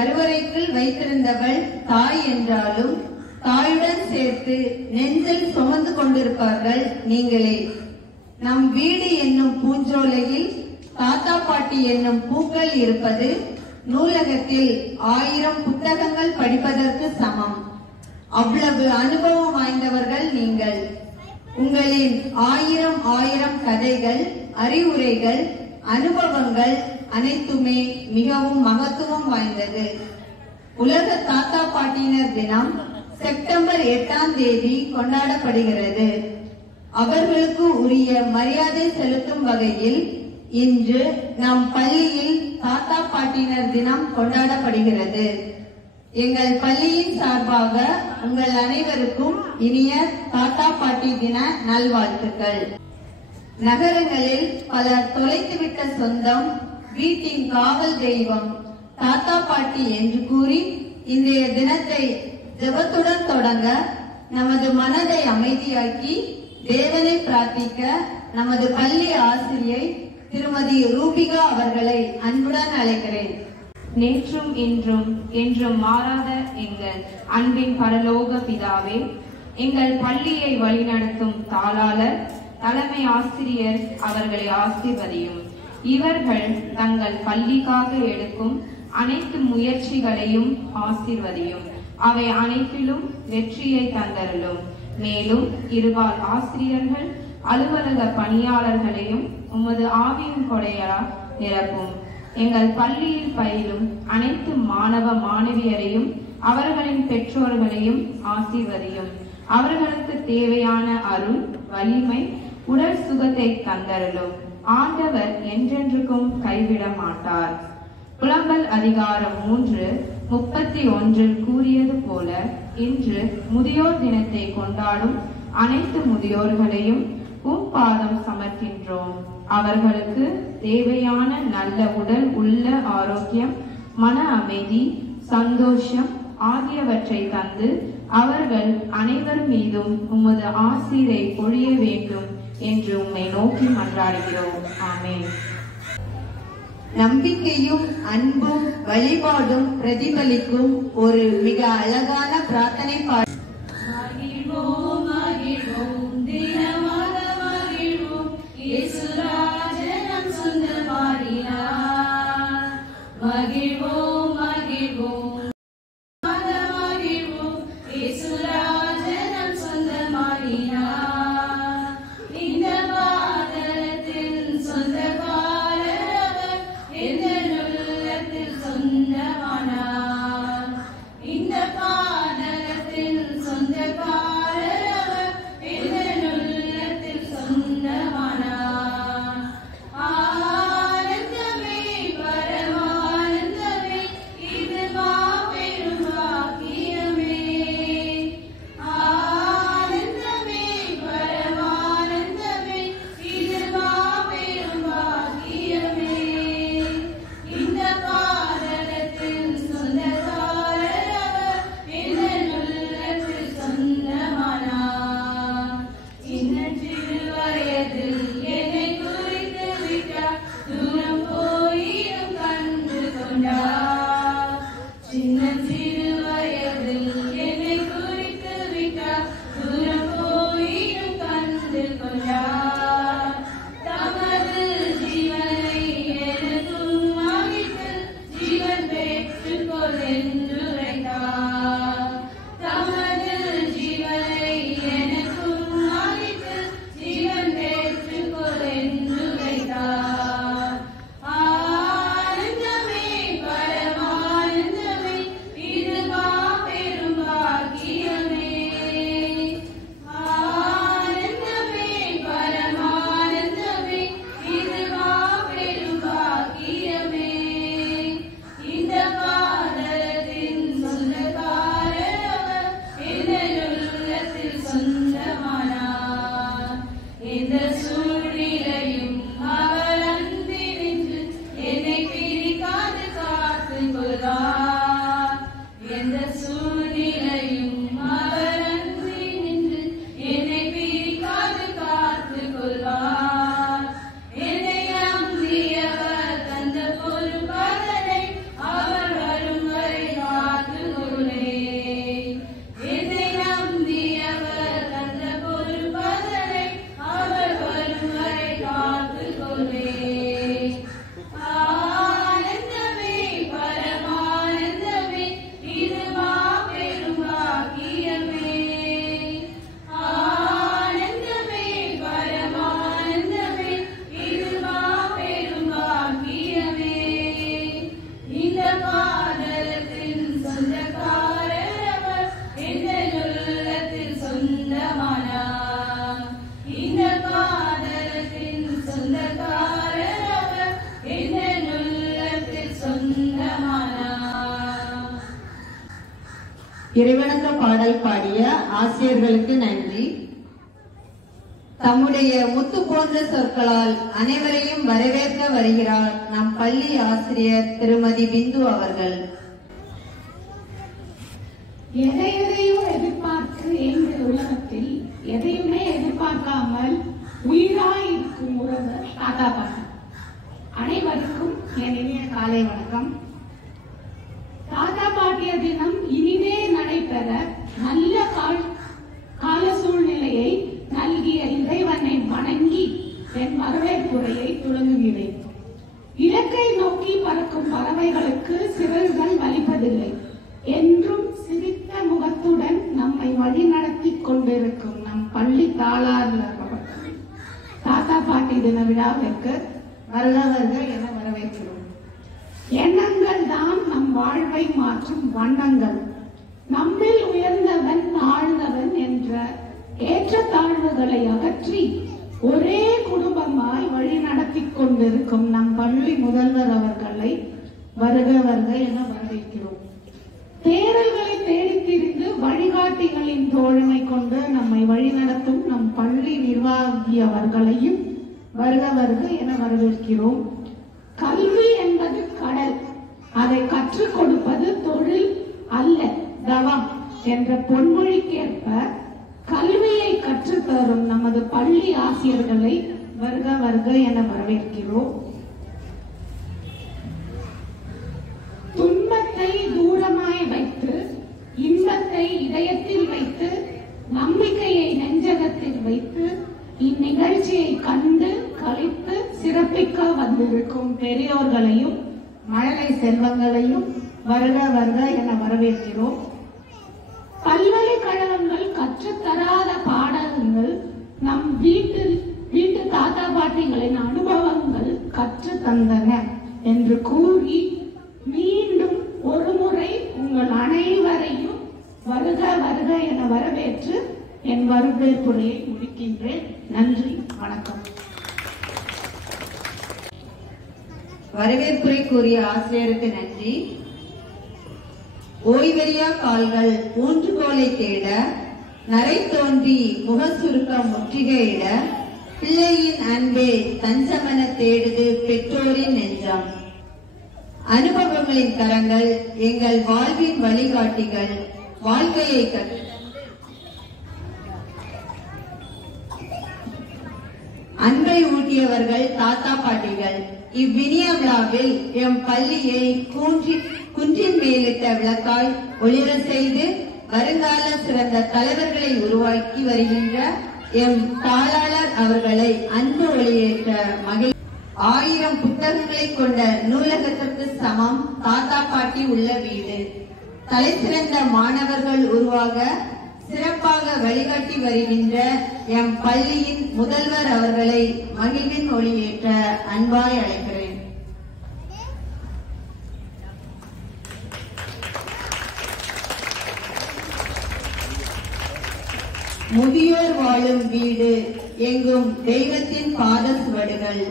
கருவறைக்குள் வைத்திருந்தவள் தாய் என்றாலும் தாயுடன் சேர்த்து நெஞ்சில் சுமந்து கொண்டிருப்பார்கள் நீங்களே. நம் வீடு என்னும் பூஞ்சோலையில் தாத்தா பாட்டி என்னும் பூக்கள் இருப்பது நூலகத்தில் 1000 புத்தகங்கள் படிப்பதற்கு சமம். அவ்வளவு அனுபவம் வாய்ந்தவர்கள் நீங்கள். உங்களின் 1000 கதைகள், அறிவுரைகள், அனுபவங்கள் அனைத்துமே மிகவும் மகத்துவம் வாய்ந்தது. உலக தாத்தா பாட்டியினர் தினம் செப்டம்பர் 8ஆம் தேதி கொண்டாடப்படுகிறது. அவர்களுக்கு உரிய மரியாதை செலுத்தும் வகையில் இன்று நம் பள்ளியில் தாத்தா பாட்டியினர் தினம் கொண்டாடப்படுகிறது. எங்கள் பள்ளியின் சார்பாக உங்கள் அனைவருக்கும் இனிய தாத்தா பாட்டி தின நல்வாழ்த்துக்கள். நகரங்களில் பலர் தொலைத்துவிட்ட சொந்தம், வீட்டின் காவல் தெய்வம் தாத்தா பாட்டி என்று கூறி இன்றைய தினத்தை ஜெபத்துடன் தொடங்க நமது மனதை அமைதியாக்கி தேவனை பிரார்த்திக்க நமது பள்ளி ஆசிரியை திருமதி ரூபிகா அவர்களை அன்புடன் அழைக்கிறேன். நேற்றும் இன்றும் என்றும் மாறாத எங்கள் அன்பின் பரலோக பிதாவே, எங்கள் பள்ளியை வழிநடத்தும் தாளாளர், தலைமை ஆசிரியர் அவர்களை ஆசீர்வதியும். இவர்கள் தங்கள் பள்ளிக்காக எடுக்கும் அனைத்து முயற்சிகளையும் ஆசீர்வதியும். அவை அனைத்திலும் வெற்றியை தந்தருளும். மேலும் இருபால் ஆசிரியர்கள், அலுவலக பணியாளர்களையும் உமது ஆவியின் கொடையால் நிரப்பும். எங்கள் பள்ளியில் பயிலும் அனைத்து மாணவ மாணவியரையும் அவர்களின் பெற்றோர்களையும் ஆசீர்வதியும். அவர்களுக்கு தேவையான அருள், வலிமை, உடல் சுகத்தை தந்தருளும். ஆண்டவர் என்றென்றுக்கும் கைவிட மாட்டார். புலம்பல் அதிகாரம் 3:31 கூறியது போல இன்று முதியோர் தினத்தை கொண்டாடும் அனைத்து முதியோர்களையும் பாதம் சமர்க்கின்றோம். அவர்களுக்கு தேவையான நல்ல உடல் உள்ள ஆரோக்கியம், மன அமைதி, சந்தோஷம் ஆகியவற்றை தந்து அவர்கள் அனைவர் மீதும் உமது ஆசீரை பொழிய வேண்டும் என்று உம்மை நோக்கி மன்றாடுகிறோம். ஆமென். நம்பிக்கையும் அன்பும் வழிபாடும் பிரதிபலிக்கும் ஒரு மிக அழகான பிரார்த்தனை பாடல். இது இறைவணங்க பாடல் பாடிய ஆசிரியர்களுக்கு நன்றி. தம்முடைய முத்து போன்ற சொற்களால் அனைவரையும் வரவேற்க வருகிறார் நம் பள்ளி ஆசிரியர் திருமதி பிந்து அவர்கள். எதையோ எதிர்பார்த்து இந்த உலகத்தில் எதையுமே எதிர்பார்க்காமல் உயிராய் இருக்கும் உறவு தாத்தா பாட்டி. அனைவருக்கும் என் இனிய காலை வணக்கம். தாத்தா பாட்டிய தினம் இனிதே நடைபெற நல்ல கால சூழ்நிலையை நல்கிய இறைவனை வணங்கி என் வரவேற்புரையை தொடங்குகிறேன். இலக்கை நோக்கி பறக்கும் பறவைகளுக்கு சிறகுகள் வலிப்பதில்லை என்றும் சிரித்த முகத்துடன் நம்மை வழிநடத்தி கொண்டிருக்கும் நம் பள்ளி தாளாளர் அவர்கள் தாத்தா பாட்டி தின விழாவிற்கு வருக என வரவேற்கிறோம். எண்ணங்கள் தான் நம் வாழ்வை மாற்றும் வண்ணங்கள். நம்மில் உயர்ந்தவன் தாழ்ந்தவன் என்ற ஏற்றத்தாழ்வுகளை அகற்றி ஒரே குடும்பமாய் வழி நடத்தி கொண்டிருக்கும் நம் பள்ளி முதல்வர் அவர்களை வருக என வரவேற்கிறோம். தேடல்களை தேடி திரிந்து வழிகாட்டிகளின் தோழமை கொண்டு நம்மை வழிநடத்தும் நம் பள்ளி நிர்வாகி அவர்களையும் வருக என வரவேற்கிறோம். கல்வி என்பது கடல், அதை கற்றுக் கொடுப்பது தொழில் அல்ல தவம் என்ற பொன்மொழிக்கேற்ப கல்வியை கற்றுத்தரும் நமது பள்ளி ஆசிரியர்களை வருக என வரவேற்கிறோம். துன்பத்தை தூரமாய் வைத்து இன்பத்தை இதயத்தில் வைத்து நம்பிக்கையை நெஞ்சகத்தில் வைத்து இந்நிகழ்ச்சியை கண்டு கழித்து சிறப்பிக்க வந்திருக்கும் பெரியோர்களையும் மழலை செல்வங்களையும் வருக என வரவேற்கிறோம். பல்கலைக்கழகங்கள் கற்றுத்தராத பாடங்கள் நம் வீட்டு தாத்தா பாட்டிகளின் அனுபவங்கள் கற்று தந்தன என்று கூறி மீண்டும் ஒரு முறை உங்கள் அனைவரையும் வருக என வரவேற்று என் வரவேற்புரையை முடிக்கின்றேன். நன்றி, வணக்கம். வரவேற்புரை கூறிய ஆசிரியருக்கு நன்றி. ஓய்வறியா கால்கள் ஊன்றுகோலை தேட, நரை தோன்றி முக சுருக்கம் முற்றுகையிட, பிள்ளையின் அன்பே தஞ்சமென தேடுது பெற்றோரின் நெஞ்சம். அனுபவங்களின் கரங்கள் எங்கள் வாழ்வின் வழிகாட்டிகள். வாழ்க்கையை அன்பை ஊட்டியவர்கள் தாத்தா பாட்டிகள். இவ்வினிய விழாவில் எம் பள்ளியை குன்றின் மேலிட்ட விளக்காய் ஒளிர செய்து வருங்கால சிறந்த தலைவர்களை உருவாக்கி வருகின்ற எம் தாளாளர் அவர்களை அன்பு ஒளியேற்ற மகிழ். 1000 புத்தகங்களை கொண்ட நூலகத்திற்கு சமம் தாத்தா பாட்டி உள்ள வீடு. தலை சிறந்த மாணவர்கள் உருவாக சிறப்பாக வழிகாட்டி வருகின்ற எம் பள்ளியின் முதல்வர் அவர்களை மகிழ்வின் ஒளியேற்ற அன்பாய் அழைக்கிறேன். முதியோர் வாழும் வீடு எங்கும் தெய்வத்தின் பாத சுவடுகள்.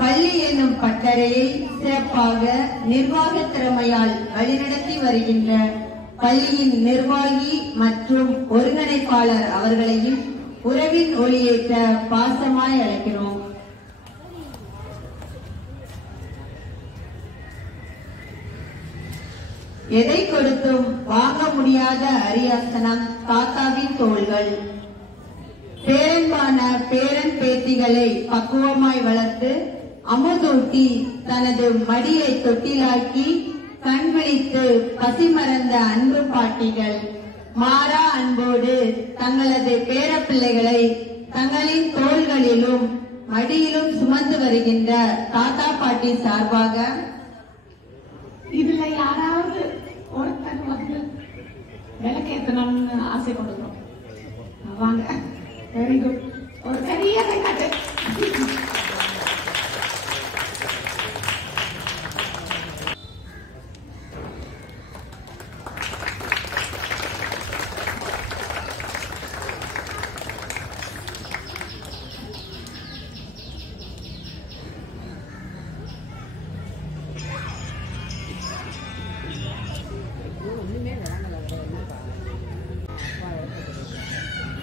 பள்ளி என்னும் பட்டறையை சிறப்பாக நிர்வாக திறமையால் வழிநடத்தி வருகின்ற பள்ளியின் நிர்வாகி மற்றும் ஒருங்கிணைப்பாளர் அவர்களையும் உறவின் ஒளியேற்ற பாசமாய் அழைக்கிறோம். எதை கொடுத்தும் வாங்க முடியாத அரியாசனம் தாத்தாவின் தோள்கள். பேரன்பான பேரன் பேத்திகளை பக்குவமாய் வளர்த்து அமுதூட்டி தனது மடியை தொட்டிலாக்கி கண் விழித்து பசி மறந்த அன்பு பாட்டிகள். மாறா அன்போடு தங்களது பேரப்பிள்ளைகளை தங்களின் தோள்களிலும் மடியிலும் சுமந்து வருகின்ற தாத்தா பாட்டி சார்பாக இதுல யாராவது ஒருத்தர் வந்து விளக்கேற்றணும்னு ஆசை கொடுக்கிறோம். வாங்க, வெரி குட். ஒரு பெரிய கைத்தட்டு.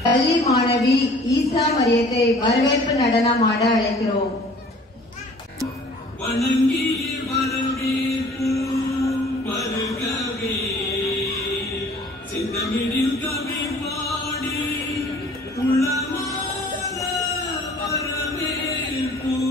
பள்ளி மாணவி ஈசா மரியத்தை வரவேற்பு நடனம் ஆட அழைக்கிறோம். வணங்கி வரவேற்போம் வருகவே, சிந்தமிழில் கவி பாடி உளமாற வரவேற்போம்.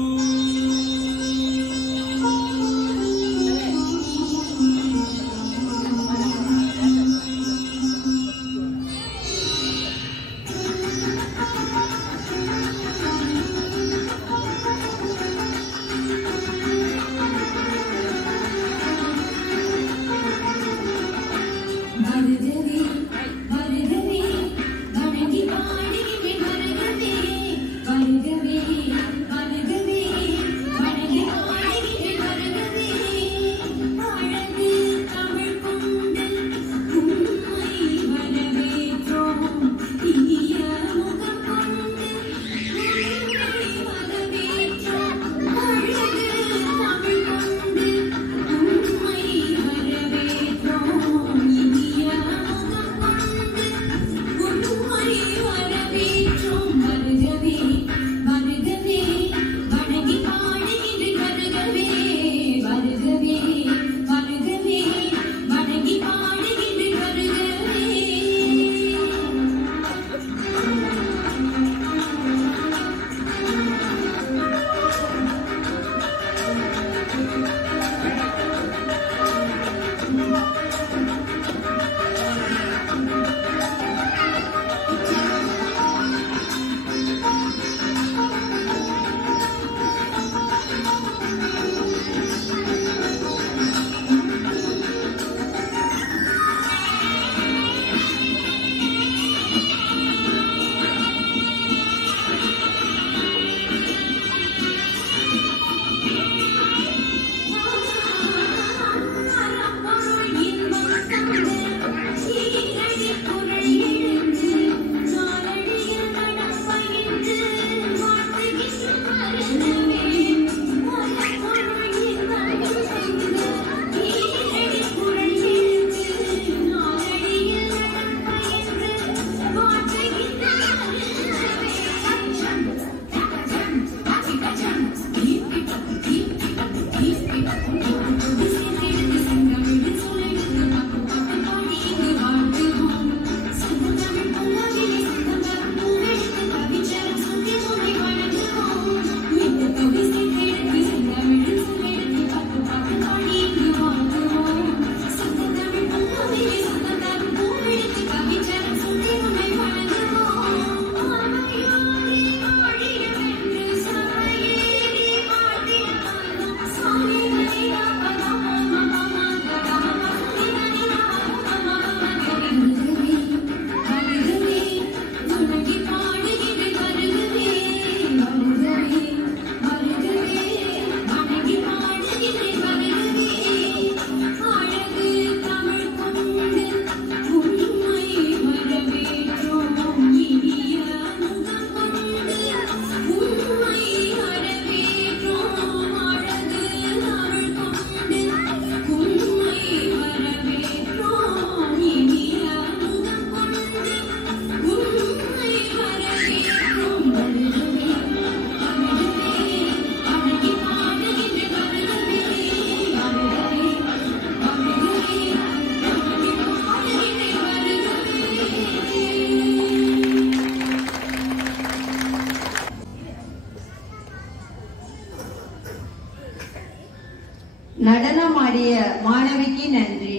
நடனமாடிய மாணவிக்கு நன்றி.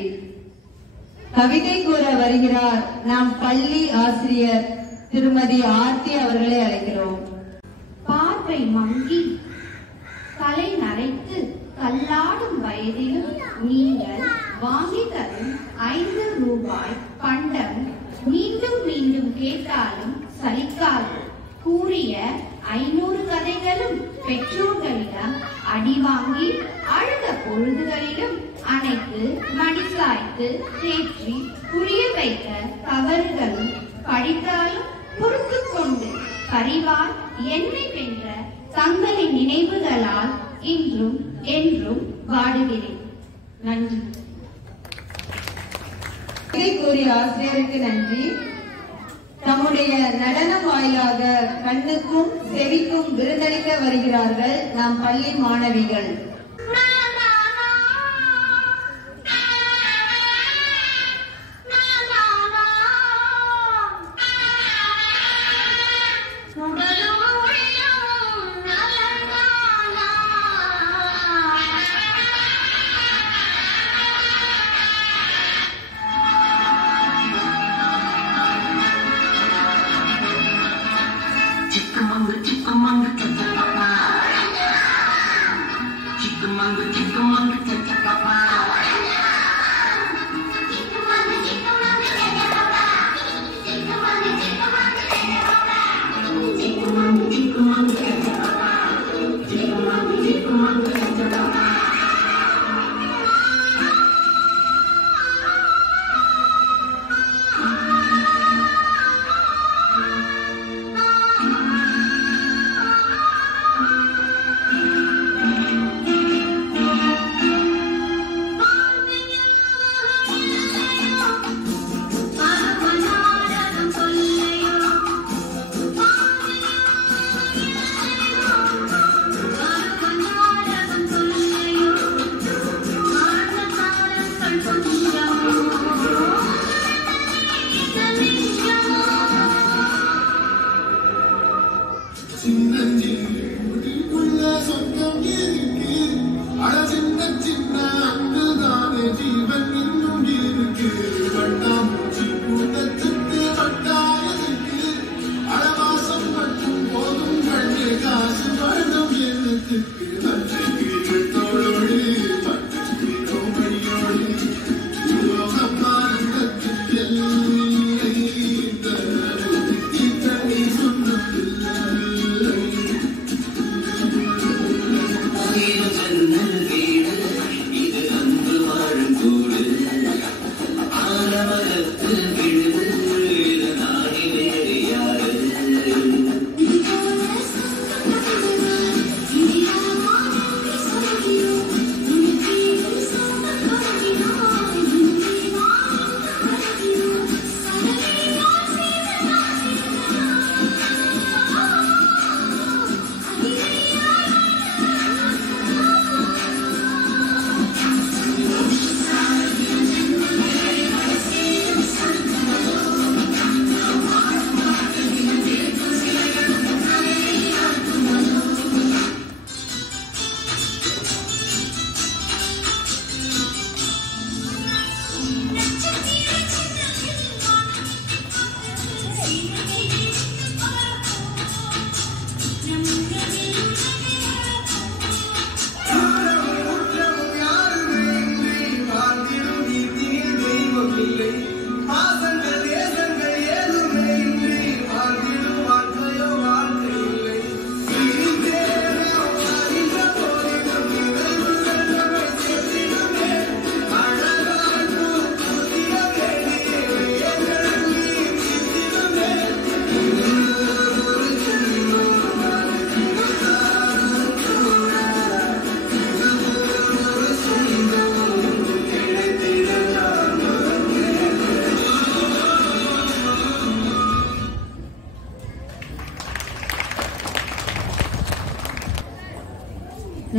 கவிதை கூற வருகிறார் நாம் பள்ளி ஆசிரியர் திருமதி ஆர்த்தி அவர்களை அழைக்கிறோம். பார்வை மங்கி தலை நரைத்து கல்லாடும் வயதிலும் நீங்கள் வாங்கி தரும் 5 ரூபாய் பண்டம் மீண்டும் மீண்டும் கேட்டாலும் சலிக்காது. கூறிய 500 கதைகளும் பெற்றோர்களிடம் அடி வாங்கி அழுத பொழுதுகளிலும் அனைத்து மடி சாய்த்து தேற்றி புரிய வைத்த தவறுகளும் படித்தாலும் பொறுத்து கொண்டு பரிவார் என்னை வென்ற தங்களின் நினைவுகளால் இன்றும் என்றும் வாடுகிறேன். நன்றி. கூறிய ஆசிரியருக்கு நன்றி. தம்முடைய நடனம் வாயிலாக கண்ணுக்கும் செவிக்கும் விருந்தளிக்க வருகிறார்கள் நம் பள்ளி மாணவிகள்.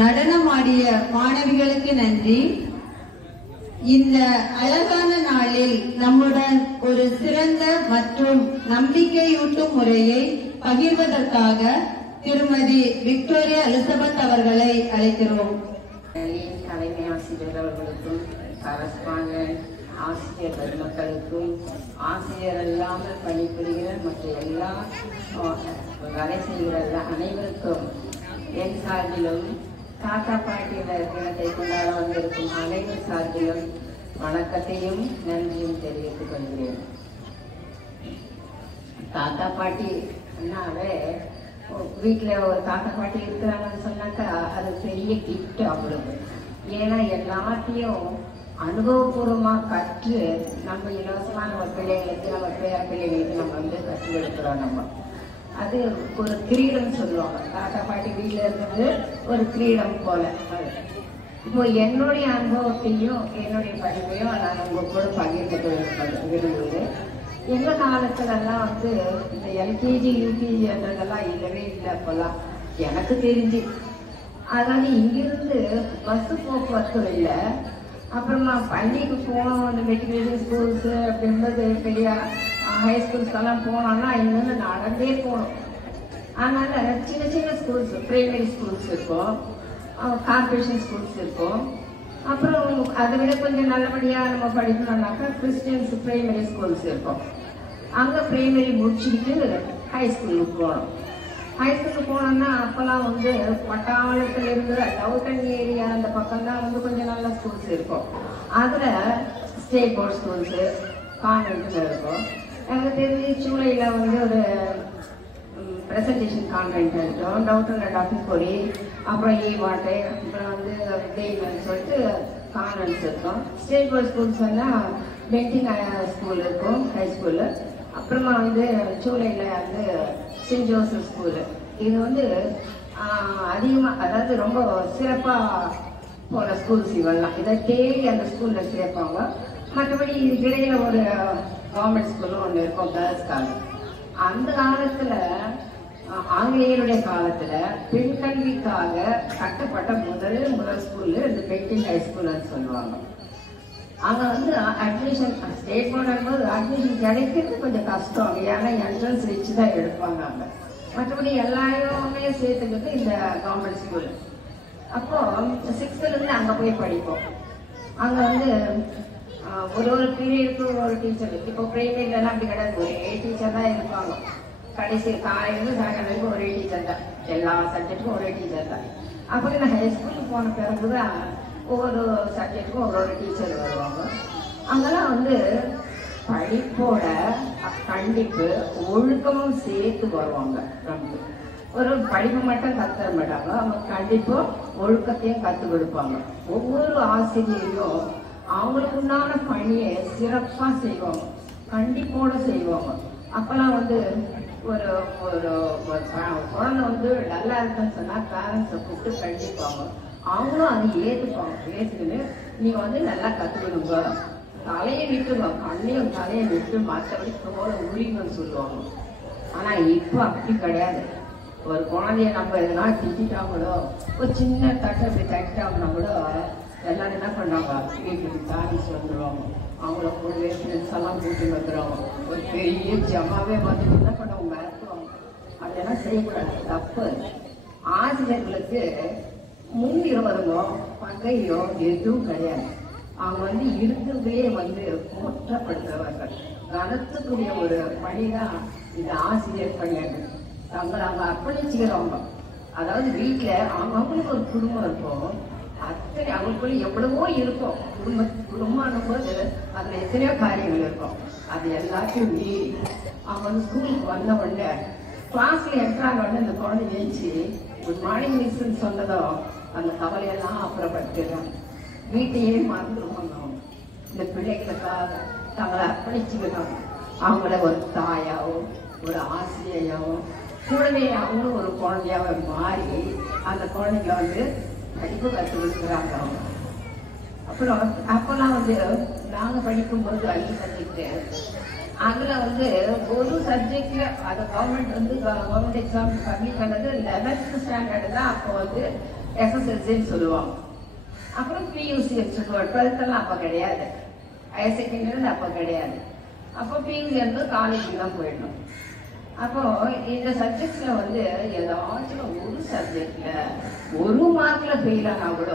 நடனமாடிய மாணவிகளுக்கு நன்றி. இந்த அழகான நாளில் நம்முடன் ஒரு சிறந்த மற்றும் நம்பிக்கையூட்டும் முறையை பகிர்வதற்காக திருமதி விக்டோரியா எலிசபெத் அவர்களை அழைக்கிறோம். தலைமை ஆசிரியர் அவர்களுக்கும், கரஸ்பாண்டன்ட் ஆசிரியர் பெருமக்களுக்கும், ஆசிரியர் இல்லாமல் பணிபுரிகிற மற்ற எல்லா வேலை செய்கிற அனைவருக்கும் என் சார்பிலும் தாத்தா பாட்டியினர் தினத்தை கொண்டாட வந்திருக்கும் அனைவர் சார்பிலும் வணக்கத்தையும் நன்றியும் தெரிவித்துக் கொள்கிறேன். தாத்தா பாட்டி என்னாவே வீட்டில் ஒரு தாத்தா பாட்டி இருக்கிறாங்கன்னு சொன்னாக்கா அது பெரிய கிஃப்ட் அவங்களுக்கு. ஏன்னா எல்லாத்தையும் அனுபவபூர்வமாக கற்று நம்ம இலவசமாக நம்ம பிள்ளைங்களுக்கு, நம்ம பேர பிள்ளைங்களுக்கு நம்ம வந்து கற்றுக் கொடுக்குறோம். நம்ம அது ஒரு கிரீடம் சொல்லுவாங்க. தாத்தா பாட்டி வீட்டில் இருந்தது ஒரு கிரீடம் போல. இப்போ என்னுடைய அனுபவத்தையும் என்னுடைய படிப்பையும் நான் உங்க கூட பகிர்ந்து விரும்புகிறேன். எங்க காலத்துலலாம் வந்து இந்த எல்கேஜி யூகேஜின்றதெல்லாம் இல்லவே இல்லை அப்பெல்லாம் எனக்கு தெரிஞ்சு. அதாவது இங்கிருந்து பஸ் போக்குவரத்து இல்லை. அப்புறமா பள்ளிக்கு போனோம், அந்த மெட்ரிகுலேஷன் ஸ்கூல்ஸு அப்படின்றது பெரிய ஹை ஸ்கூல்ஸ்க்கெல்லாம் போனோம்னா இங்கிருந்து நடந்தே போகணும். அதனால சின்ன சின்ன ஸ்கூல்ஸ், பிரைமரி ஸ்கூல்ஸ் இருக்கும், கார்பரேஷன் ஸ்கூல்ஸ் இருக்கும். அப்புறம் அதை விட கொஞ்சம் நல்லபடியாக நம்ம படிக்கணும்னாக்கா கிறிஸ்டியன்ஸ் பிரைமரி ஸ்கூல்ஸ் இருக்கும். அங்கே பிரைமரி முடிச்சுக்கிட்டு ஹை ஸ்கூலுக்கு போகணும். ஹை ஸ்கூலுக்கு போனோம்னா அப்போல்லாம் வந்து பட்டாளத்தில் இருந்து டவுட்டன் ஏரியா அந்த பக்கம் தான் வந்து கொஞ்சம் நல்ல ஸ்கூல்ஸ் இருக்கும். அதில் ஸ்டேட் போர்ட் ஸ்கூல்ஸு கான்வென்ட்டில் இருக்கும். எனக்கு தெரிஞ்சு ஜூலையில் வந்து ஒரு ப்ரெசன்டேஷன் கான்வென்ட் இருக்கும், டவுட்டன் டாக்டரி, அப்புறம் ஈவாட்டை, அப்புறம் வந்து டெய்லன்னு சொல்லிட்டு கான்வென்ட்ஸ் இருக்கும். ஸ்டேட் போர்ட் ஸ்கூல்ஸ் வந்தால் பென்டிங் ஸ்கூல் இருக்கும், ஹை ஸ்கூலு. அப்புறமா வந்து ஜூலையில் வந்து சென்ட் ஜோசப் ஸ்கூலு. இது வந்து அதிகமாக, அதாவது ரொம்ப சிறப்பாக போகிற ஸ்கூல்ஸ் இவெல்லாம். இதை தேடி அந்த ஸ்கூலில் சேர்ப்பாங்க. மற்றபடி இதுக்கிடையில ஒரு கவர்மெண்ட் ஸ்கூலும் ஒன்று இருக்கும், கேர்ள்ஸ் காலேஜ். அந்த காலத்தில் ஆங்கிலேயருடைய காலத்துல பெண் கல்விக்காக கட்டப்பட்ட முதல் ஸ்கூல்ல இந்த பென்டிங் ஹை ஸ்கூல்னு சொல்லுவாங்க. அங்க வந்து அட்மிஷன் ஸ்டேட் போர்டு போது அட்மிஷன் கிடைக்கிறது கொஞ்சம் கஷ்டம். ஏன்னா என்ட்ரன்ஸ் வச்சு தான் எடுப்பாங்க அங்க. மற்றபடி எல்லாருமே சேர்த்துக்கிட்டு இந்த கவர்மெண்ட் ஸ்கூல். அப்போ 6th இருந்து அங்க போய் படிப்போம். அங்க வந்து ஒரு பீரியடுக்கு ஒரு டீச்சர். இப்போ பிரைமரிலாம் அப்படி கிடையாது, ஒரே டீச்சர் தான் இருப்பாங்க. கடைசி காலையிலிருந்து சாயங்காலம் வரைக்கும் ஒரே டீச்சர் தான், எல்லா சப்ஜெக்டுக்கும் ஒரே டீச்சர் தான். அப்படி நான் ஹை ஸ்கூலுக்கு போன பிறகுதான் ஒவ்வொரு சப்ஜெக்டுக்கும் ஒரு டீச்சர் வருவாங்க. அங்கெல்லாம் வந்து படிப்போட கண்டிப்பு ஒழுக்கமும் சேர்த்து வருவாங்க. ரொம்ப ஒரு படிப்பு மட்டும் கத்துற மாட்டாங்க, அவங்க கண்டிப்பும் ஒழுக்கத்தையும் கற்றுக் கொடுப்பாங்க. ஒவ்வொரு ஆசிரியரும் அவங்களுக்கு உண்டான பணியை சிறப்பா செய்வாங்க, கண்டிப்போட செய்வாங்க. அப்பெல்லாம் வந்து ஒரு ஒரு குழந்தை வந்து நல்லா இருக்குன்னு சொன்னா பேரண்ட்ஸை கூப்பிட்டு கண்டிப்பாங்க. அவங்களும் அதை ஏற்றுப்பாங்க. ஏற்றுக்கின்னு நீங்க வந்து நல்லா கற்றுக்கணுங்க, தலையை விட்டுங்க, கண்ணையும் தலையை விட்டு மற்றபடி தோலை உரிங்கன்னு சொல்லுவாங்க. ஆனா இப்ப அப்படி கிடையாது. ஒரு குழந்தைய நம்ம எதனா திட்டாங்களோ, ஒரு சின்ன தட்டை இப்படி தட்டாங்கன்னா கூட எல்லாரும் என்ன பண்ணாங்க, வீட்டுக்கு தாரிஸ் வந்துடுவாங்க. அவங்கள ஒரு ஃப்ரெண்ட்ஸ் எல்லாம் கூட்டி வந்துடுவாங்க. ஒரு பெரிய ஜமாவே வந்து என்ன பண்ணவங்க மிரட்டுவாங்க. அதெல்லாம் செய்யக்கூடாது, தப்பு. ஆசிரியர்களுக்கு முன் இருவருமோ பகையோ எதுவும் கிடையாது. அவங்க வந்து இருக்கிறதே வந்து முற்றப்படுத்துறவர்கள். கனத்துக்குரிய ஒரு பணிதான் இந்த ஆசிரியர் பணியாளர்கள். தங்களை அவங்க அர்ப்பணிச்சுக்கிறவங்க. அதாவது வீட்டுல அவங்களுக்கு ஒரு குடும்பம் இருக்கும், அத்தனை அவங்களுக்குள்ள எவ்வளவோ இருக்கும். குடும்பம் போது அதுல எத்தனையோ காரியங்கள் இருக்கும். அது எல்லாத்தையும் மீறி அவங்க வந்து ஸ்கூலுக்கு வந்த உடனே கிளாஸ்ல என்ட்ராங்க உடனே இந்த குழந்தை ஏஞ்சி குட் மார்னிங் மிஸ்ன்னு சொன்னதும் அந்த கவலையெல்லாம் அப்புறப்படுத்திடுறாங்க. வீட்டையே மறந்துடுவாங்க. அவங்க இந்த பிள்ளைகளுக்காக தங்களை அர்ப்பணிச்சுக்கிறாங்க. அவங்கள ஒரு தாயாவோ ஒரு ஆசிரியையாவோ கூடவே அவங்களும் ஒரு குழந்தையாவ மாறி அந்த குழந்தைங்க வந்து படிப்பு கற்றுக் கொடுக்குறாங்க. அப்புறம் அப்பெல்லாம் வந்து நாங்க படிக்கும்போது 5 சப்ஜெக்ட், அதுல வந்து ஒரு சப்ஜெக்ட்ல அது கவர்மெண்ட் வந்து கவர்மெண்ட் எக்ஸாம் பப்ளிக் பண்ணது 11th ஸ்டாண்டர்டு தான். அப்போ வந்து SSLCன்னு சொல்லுவாங்க. அப்புறம் PUC வச்சுருக்கோம். 12th எல்லாம் அப்ப கிடையாது, ஹையர் செகண்டரி அப்ப கிடையாது. அப்போ PUC இருந்து காலேஜுக்கு தான் போயிடணும். அப்போ இந்த சப்ஜெக்ட்ஸ்ல வந்து ஏதாச்சும் ஒரு சப்ஜெக்ட்ல ஒரு மார்க்ல ஃபெயில் ஆனா கூட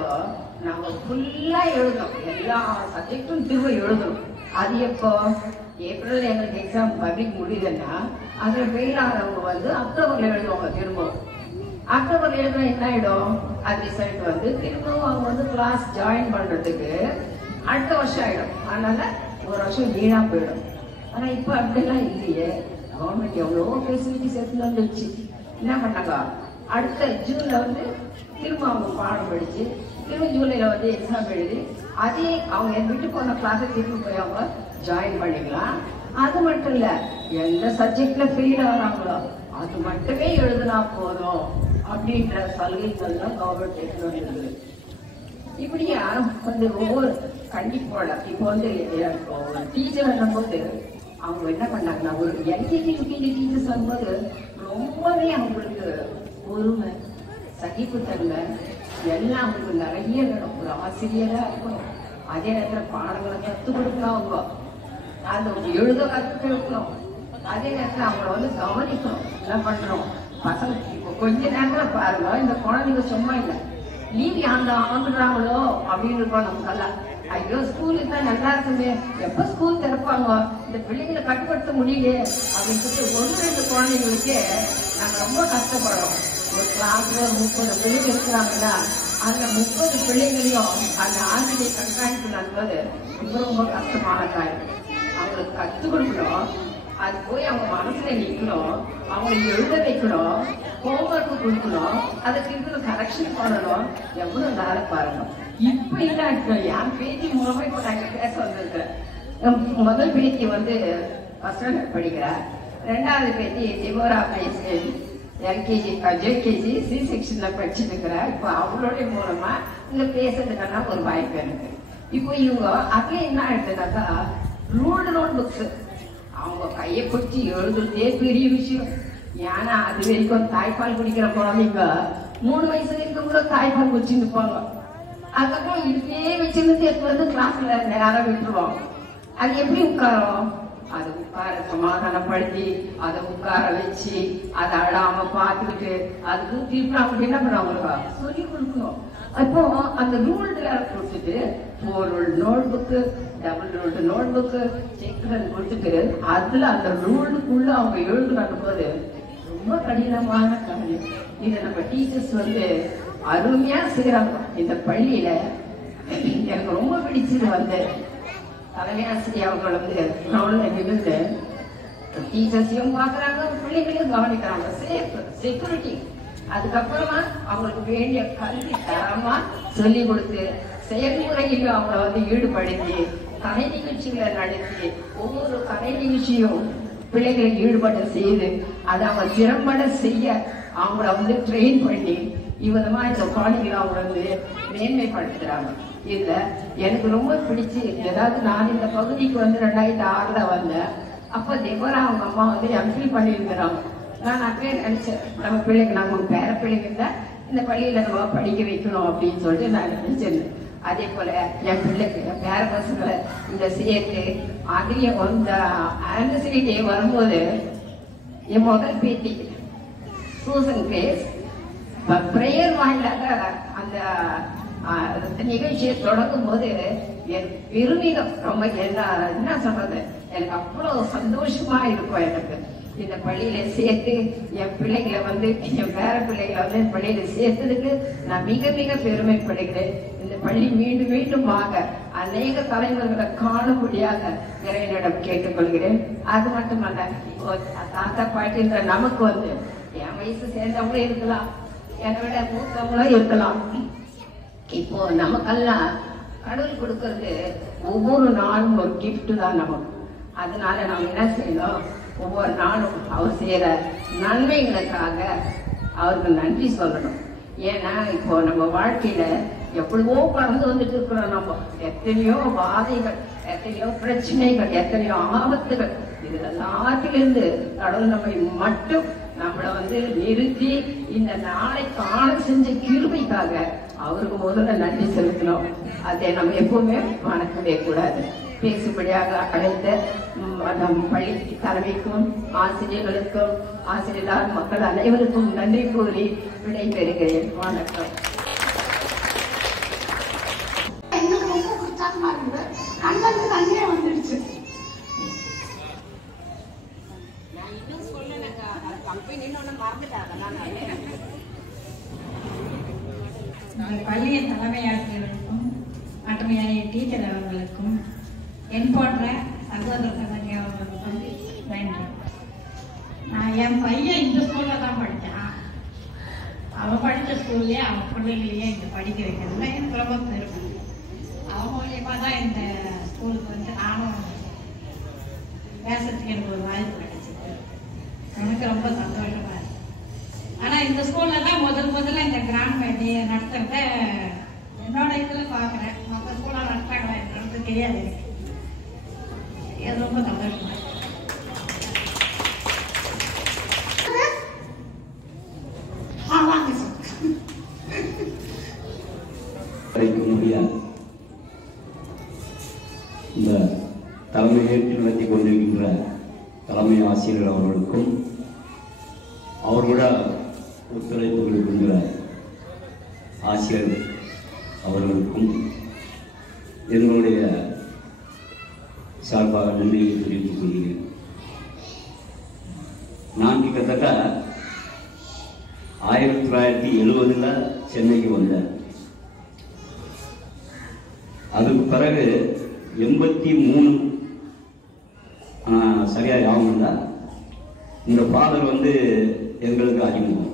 நாங்க ஃபுல்லா எழுதணும், எல்லா சப்ஜெக்டும் திரும்ப எழுதணும். அது எப்போ ஏப்ரல் எங்களுக்கு எக்ஸாம் பப்ளிக் முடியுதுன்னா அதுல ஃபெயில் ஆகிறவங்க வந்து அக்டோபர்ல எழுதுவாங்க. திரும்ப அக்டோபர்ல எழுதுனா என்ன ஆயிடும், அது ரிசல்ட் வந்து திரும்பவும் அவங்க வந்து கிளாஸ் ஜாயின் பண்றதுக்கு அடுத்த வருஷம் ஆயிடும். அதனால ஒரு வருஷம் வீணா போயிடும். ஆனா இப்ப அப்படிலாம் இல்லையே. கவர்மெண்ட் எவ்வளவோ ஃபெசிலிட்டிஸ் எடுத்துட்டு வந்துருச்சு. என்ன பண்ணாங்க, அடுத்த ஜூன்ல வந்து திரும்ப அவங்க பாடம் படிச்சு திரும்ப ஜூலைல வந்து எக்ஸாம் எழுதி அதே அவங்க விட்டு போன கிளாஸை திரும்ப போய் அவங்க ஜாயின் பண்ணிக்கலாம். அது மட்டும் இல்ல, எந்த சப்ஜெக்ட்ல ஃபெயில் ஆகிறாங்களோ அது மட்டுமே எழுதுனா போதும் அப்படின்ற சலுகைகள்லாம் கவர்மெண்ட் எடுத்து வந்துருக்குது. இப்படியா வந்து ஒவ்வொரு கண்டிப்போட இப்போ வந்து டீச்சர் போது அவங்க என்ன பண்ணாங்கன்னா ஒரு எல்கேஜி யூகேஜி டீச்சர்ஸ் வரும்போது ரொம்பவே அவங்களுக்கு பொறுமை, சகிப்புத்தன்மை எல்லாம் அவங்களுக்கு நிறைய வேணும். ஒரு ஆசிரியரா இருக்கணும், அதே நேரத்தில் பாடங்களை கற்றுக் கொடுக்கணும், அவங்க அந்த எழுத கற்றுக்க இருக்கணும், அதே நேரத்தில் அவங்கள வந்து கவனிக்கணும். என்ன பண்றோம் பசங்க இப்போ கொஞ்ச நேரத்துல பாருங்க, இந்த குழந்தைங்க சும்மா இல்லை, லீவ் ஆண்டுறாங்களோ அப்படின்னு இருக்கோம் நமக்கெல்லாம். ஐயோ ஸ்கூலுக்கு தான் நல்லா இருக்குமே, எப்ப ஸ்கூல் திறப்பாங்க, இந்த பிள்ளைங்களை கட்டுப்படுத்த முடியலையே அப்படின்னு சொல்லிட்டு 1-2 குழந்தைங்களுக்கு நாங்க ரொம்ப கஷ்டப்படுறோம். ஒரு கிளாஸ்ல 30 பிள்ளைங்க இருக்கிறாங்கன்னா அந்த 30 பிள்ளைங்களையும் அந்த ஆசிரியர் கண்காணிப்பு நடப்பது ரொம்ப ரொம்ப கஷ்டமான காரியம். அவங்களுக்கு கற்றுக் கொடுக்கணும், அது போய் அவங்க மனசுல நிற்கணும், அவங்களுக்கு எழுத வைக்கணும், ஹோம்ஒர்க் கொடுக்கணும், அதுக்கு இருக்கிற கரெக்ஷன் பண்ணணும். எவ்வளவு வேலை பாருங்க. இப்ப என்ன என் பேத்தி மூலமா இப்ப நாங்க பேச வந்திருக்கிறேன். முதல் பேத்தி வந்து ஃபர்ஸ்ட் ஸ்டாண்டர்ட் படிக்கிறார், 2வது பேத்தி டிவோரா எல்கேஜி ஜேகேஜி சி செக்ஷன்ல படிச்சுட்டு இருக்கிறார். இப்போ அவங்களுடைய மூலமா இங்க பேசுறதுக்கான ஒரு வாய்ப்பு எனக்கு. இப்போ இவங்க அதுல என்ன ஆயிடுதுனாக்கா ரூல்டு நோட் புக்ஸ் அவங்க கையை பிடிச்சி எழுதுறதே பெரிய விஷயம். ஏன்னா அது வரைக்கும் தாய்ப்பால் குடிக்கிற குழந்தைங்க 3 வயசு வரைக்கும் கூட தாய்ப்பால் குடிச்சு நிற்பாங்க. அதுக்கப்புறம் இப்படியே வச்சிருந்து எடுத்து வந்து கிளாஸ்ல நேரம் விட்டுருவாங்க. அது எப்படி உட்காரும்? அதை உட்கார சமாதானப்படுத்தி அதை உட்கார வச்சு அதை அழாம பார்த்துக்கிட்டு அதுக்கு திருப்பி அவங்க என்ன பண்ணுவாங்க சொல்லி கொடுக்கணும். அப்போ அந்த ரூல்டு கொடுத்துட்டு 4 ruled notebook, double ruled notebook, செக்ரன் கொடுத்துட்டு அதுல அந்த ரூல்டுக்குள்ள அவங்க எழுதுறாங்க போது ரொம்ப கடினமான காரியம். இதை நம்ம டீச்சர்ஸ் வந்து அருமையா செய்யறாங்க. இந்த பள்ளியில எனக்கு ரொம்ப பிடிச்சது வந்து தலைமை ஆசிரியர் அவர்கள் வந்து கிரௌண்ட்ல நின்று டீச்சர்ஸையும் பாக்குறாங்க, பிள்ளைகளையும் கவனிக்கிறாங்க. செக்யூரிட்டி அதுக்கப்புறமா அவங்களுக்கு வேண்டிய கல்வி தரமா சொல்லி கொடுத்து செயல்முறையிலும் அவங்களை வந்து ஈடுபடுத்தி கலை நிகழ்ச்சிகளை நடத்தி ஒவ்வொரு கலை நிகழ்ச்சியும் பிள்ளைகளை ஈடுபட செய்து அதை அவங்க திறம்பட செய்ய அவங்கள வந்து ட்ரெயின் பண்ணி இவ்விதமா இந்த குழந்தைகளை அவங்க வந்து மேன்மைப்படுத்துறாங்க. இதுல எனக்கு ரொம்ப பிடிச்சு ஏதாவது நான் இந்த பகுதிக்கு வந்து 2006ல வந்தேன். அப்ப தேவரா அவங்க அம்மா வந்து எம்ஃபில் பண்ணியிருக்கிறாங்க. நான் அப்பயே நினைச்சேன் நம்ம பிள்ளைங்க நம்ம பேர பிள்ளைங்க இருந்தா இந்த பள்ளியில நம்ம படிக்க வைக்கணும் அப்படின்னு சொல்லிட்டு நான் நினைச்சிருந்தேன். அதே போல என் பிள்ளைக்கு என் பேர பசங்களை இந்த சேர்த்து அதுலயும் இந்த ஆனிவர்சரி டே வரும்போது என் முதல் பேத்தி சூசன் கிரேஸ் பிரேயர் வாயிலாக அந்த நிகழ்ச்சியை தொடங்கும் போது என் பெருமிதம் ரொம்ப என்ன சொல்றது, எனக்கு அவ்வளவு சந்தோஷமா இருக்கும். எனக்கு இந்த பள்ளியில சேர்த்து என் பிள்ளைகளை வந்து என் பேர பிள்ளைகளை வந்து என் பள்ளியில சேர்த்ததுக்கு நான் மிக மிக பெருமைப்படுகிறேன். இந்த பள்ளி மீண்டும் மீண்டும் அநேக தலைவர்களை காணும்படியாக இறைவனிடம் கேட்டுக்கொள்கிறேன். அது மட்டுமல்ல, தாத்தா பாட்டின்ற நமக்கு வந்து என் வயசு சேர்ந்தவங்களும் இருக்கலாம், என்னை விட மூத்தவங்களும் இருக்கலாம். இப்போ நமக்கெல்லாம் கடவுள் கொடுக்கறது ஒவ்வொரு நாளும் ஒரு கிஃப்ட் தான் நமக்கு. அதனால நம்ம என்ன செய்யணும், ஒவ்வொரு நாளும் அவர் செய்யற நன்மைகளுக்காக அவருக்கு நன்றி சொல்லணும். ஏன்னா இப்போ நம்ம வாழ்க்கையில எவ்வளவோ கடந்து வந்துட்டு இருக்கிறோம். நம்ம எத்தனையோ வாதைகள், எத்தனையோ பிரச்சனைகள், எத்தனையோ ஆபத்துகள், இது எல்லாத்திலிருந்து கடவுள் நம்மை மட்டும் நம்மளை வந்து நிறுத்தி இந்த நாளை காண செஞ்ச கிருபைக்காக அவருக்கு முதல்ல நன்றி செலுத்தணும். அதை நம்ம எப்பவுமே மறக்கவே கூடாது. பேசும்படியாக அழைத்த நம் பள்ளி தலைமைக்கும் ஆசிரியர்களுக்கும் ஆசிரியர் மக்கள் அனைவருக்கும் நன்றி கூறி விடைபெறுகிறேன். வணக்கம். கண்ணுக்கு தண்ணியே வந்துடுச்சு. பள்ளியின் தலைமையாசிரியர்களுக்கும் மற்றும் டீச்சர் அவர்களுக்கும் என் போன்ற சகோதர சகோதரி அவர்களுக்கும் நன்றி. என் பையன் இந்த ஸ்கூல்ல தான் படித்தான். அவன் படித்த ஸ்கூல்லேயே அவன் பிள்ளைகளையே இங்கே படிக்க வைக்கிறதுல எனக்கு ரொம்ப பெருமை. அவன் மூலியமா தான் இந்த ஸ்கூலுக்கு வந்து நானும் பேசுறதுக்கு எனக்கு ஒரு வாய்ப்பு கிடைச்சிது. எனக்கு ரொம்ப சந்தோஷமா இருக்கு. ஆனா இந்த ஸ்கூல்ல தான் முதல்ல இந்த கிராண்ட் பேட்டி நடத்துறத என்னோட இதுல பாக்குறேன். மற்ற ஸ்கூல்ல நடத்துறாங்களா எனக்கு தெரியாது. எனக்கு ரொம்ப சந்தோஷமா இருக்கு. தலைமை ஆசிரியர் அவர்களுக்கும் அவர்களோட ஒத்துழைப்பு கொடுக்கின்ற ஆசிரியர் அவர்களுக்கும் எங்களுடைய சார்பாக நன்றியை தெரிவித்துக் கொள்கிறேன். நான் கிட்டத்தட்ட 1970 சென்னைக்கு வந்தேன். அதுக்கு பிறகு 83 சரியா ஞாபகம் இல்லை, இந்த ஃபாதர் எங்களுக்கு அறிமுகம்.